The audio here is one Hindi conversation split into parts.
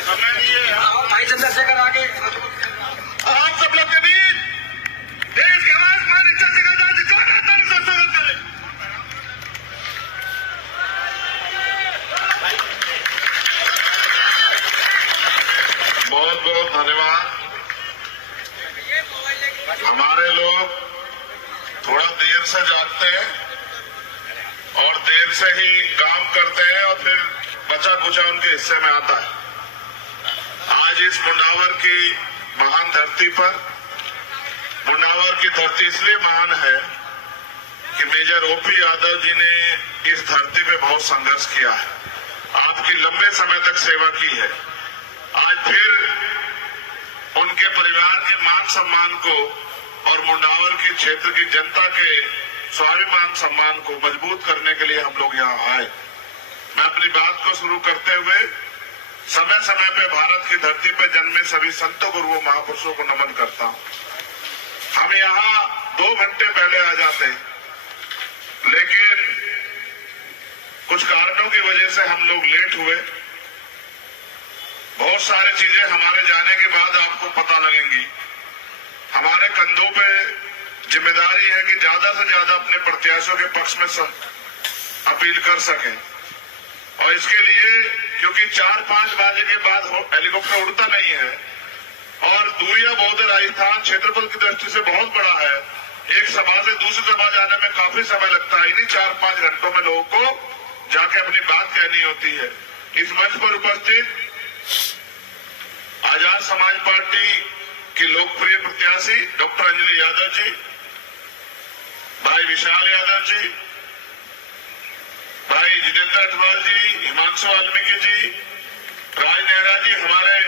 भाई चंद्रशेखर आगे। आप सब लोग के बीच देश के राजमान चंद्रशेखर जी का स्वागत करें। बहुत बहुत धन्यवाद। हमारे लोग थोड़ा देर से जागते हैं और देर से ही काम करते हैं और फिर बचा कुचा उनके हिस्से में आता है। आज इस मुंडावर की महान धरती पर, मुंडावर की धरती इसलिए महान है कि मेजर ओपी यादव जी ने इस धरती पे बहुत संघर्ष किया है, आपकी लंबे समय तक सेवा की है। आज फिर उनके परिवार के मान सम्मान को और मुंडावर की क्षेत्र की जनता के स्वाभिमान सम्मान को मजबूत करने के लिए हम लोग यहाँ आए। मैं अपनी बात को शुरू करते हुए समय समय पे भारत की धरती पे जन्मे सभी संतों गुरुओं महापुरुषों को नमन करता हूँ। हम यहाँ 2 घंटे पहले आ जाते, लेकिन कुछ कारणों की वजह से हम लोग लेट हुए। बहुत सारी चीजें हमारे जाने के बाद आपको पता लगेंगी। हमारे कंधों पे जिम्मेदारी है कि ज्यादा से ज्यादा अपने प्रत्याशियों के पक्ष में अपील कर सकें, और इसके लिए क्योंकि 4-5 बजे के बाद हेलीकॉप्टर उड़ता नहीं है और दूरिया बहुत राजस्थान क्षेत्रफल की दृष्टि से बहुत बड़ा है, एक सभा से दूसरी सभा जाने में काफी समय लगता है। इन्हीं 4-5 घंटों में लोगों को जाके अपनी बात कहनी होती है। इस मंच पर उपस्थित आजाद समाज पार्टी की लोकप्रिय प्रत्याशी डॉक्टर अंजलि यादव जी, भाई विशाल यादव जी, भाई जितेंद्र अठवाल जी, हिमांशु वाल्मीकि जी, राज नेहरा जी, हमारे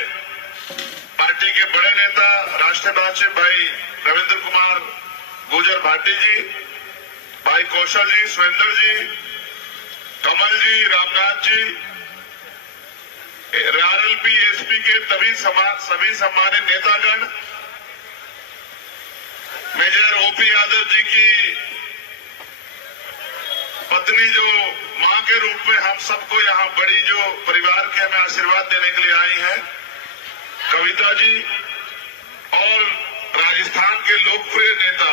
पार्टी के बड़े नेता राष्ट्रीय महासचिव भाई रविंद्र कुमार गुजर भाटी जी, भाई कौशल जी, सुरेंद्र जी, कमल जी, रामनाथ जी, आरएलपी एसपी के सभी सम्मानित नेतागण, मेजर ओपी यादव जी की पत्नी जो मां के रूप में हम सबको यहाँ बड़ी जो परिवार के हमें आशीर्वाद देने के लिए आई हैं, कविता जी, और राजस्थान के लोकप्रिय नेता।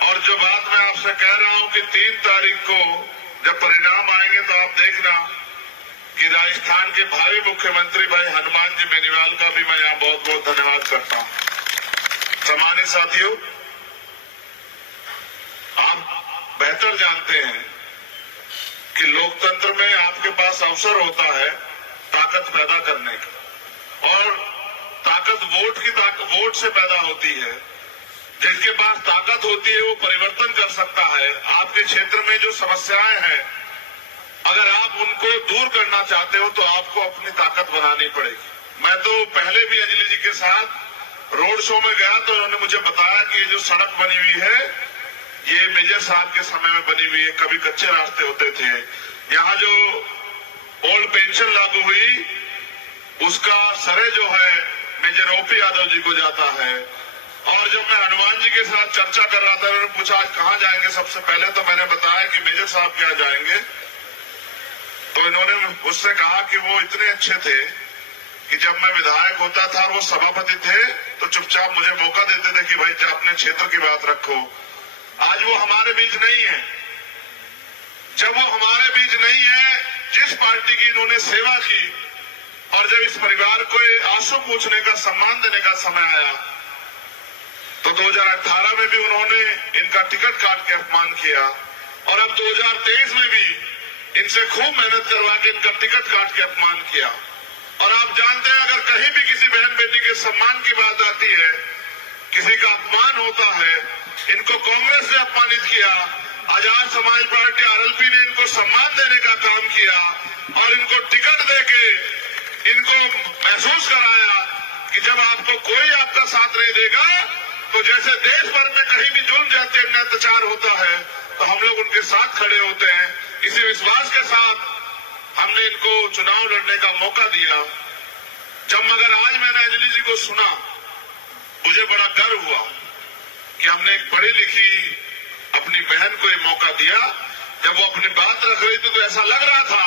और जो बात मैं आपसे कह रहा हूं कि 3 तारीख को जब परिणाम आएंगे तो आप देखना कि राजस्थान के भावी मुख्यमंत्री भाई हनुमान जी बेनीवाल का भी मैं यहाँ बहुत बहुत धन्यवाद करता हूं। सम्मानित साथियों, आप बेहतर जानते हैं कि लोकतंत्र में आपके पास अवसर होता है ताकत पैदा करने का, और ताकत वोट से पैदा होती है। जिसके पास ताकत होती है वो परिवर्तन कर सकता है। आपके क्षेत्र में जो समस्याएं हैं, अगर आप उनको दूर करना चाहते हो तो आपको अपनी ताकत बनानी पड़ेगी। मैं तो पहले भी अंजलि जी के साथ रोड शो में गया तो उन्होंने मुझे बताया कि ये जो सड़क बनी हुई है ये मेजर साहब के समय में बनी हुई है, कभी कच्चे रास्ते होते थे। यहाँ जो ओल्ड पेंशन लागू हुई उसका श्रेय जो है मेजर ओपी यादव जी को जाता है। और जब मैं हनुमान जी के साथ चर्चा कर रहा था, उन्होंने पूछा आज कहाँ जाएंगे, सबसे पहले तो मैंने बताया कि मेजर साहब क्या जाएंगे। तो इन्होंने मुझसे कहा कि वो इतने अच्छे थे कि जब मैं विधायक होता था और वो सभापति थे तो चुपचाप मुझे मौका देते थे कि भाई अपने क्षेत्र की बात रखो। आज वो हमारे बीच नहीं है। जब वो हमारे बीच नहीं है, जिस पार्टी की इन्होंने सेवा की, और जब इस परिवार को आंसू पूछने का, सम्मान देने का समय आया तो 2018 में भी उन्होंने इनका टिकट काट के अपमान किया, और अब 2023 में भी इनसे खूब मेहनत करवा के इनका टिकट काट के अपमान किया। और आप जानते हैं अगर कहीं भी किसी बहन बेटी के सम्मान की बात आती है, किसी का अपमान होता है, इनको कांग्रेस ने अपमानित किया, आजाद समाज पार्टी आरएलपी ने इनको सम्मान देने का काम किया और इनको टिकट देके इनको महसूस कराया कि जब आपको कोई आपका साथ नहीं देगा तो जैसे देश भर में कहीं भी जुल्म जाते अत्याचार होता है तो हम लोग उनके साथ खड़े होते हैं। इसी विश्वास के साथ हमने इनको चुनाव लड़ने का मौका दिया। जब मगर आज मैंने अंजलि जी को सुना, मुझे बड़ा गर्व हुआ कि हमने एक पढ़ी लिखी अपनी बहन को ये मौका दिया। जब वो अपनी बात रख रही थी तो ऐसा लग रहा था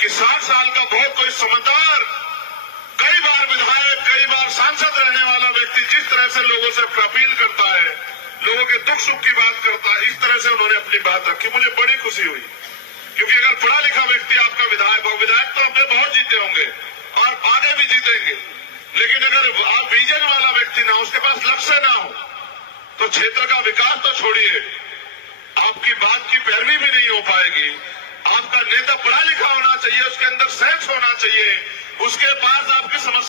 कि 60 साल का बहुत कोई समझदार विधायक, कई बार सांसद रहने वाला व्यक्ति जिस तरह से लोगों से अपील करता है, लोगों के दुख सुख की बात करता है, इस तरह से उन्होंने अपनी बात रखी, मुझे बड़ी खुशी हुई। क्योंकि अगर पढ़ा लिखा व्यक्ति आपका विधायक हो, विधायक तो आपने बहुत जीते होंगे और आगे भी जीतेंगे, लेकिन अगर आप विजन वाला व्यक्ति ना हो, उसके पास लक्ष्य ना हो, तो क्षेत्र का विकास तो छोड़िए, आपकी बात की पैरवी भी नहीं हो पाएगी। आपका नेता पढ़ा लिखा होना चाहिए, उसके अंदर सेंस होना चाहिए, उसके पास आपकी समस्या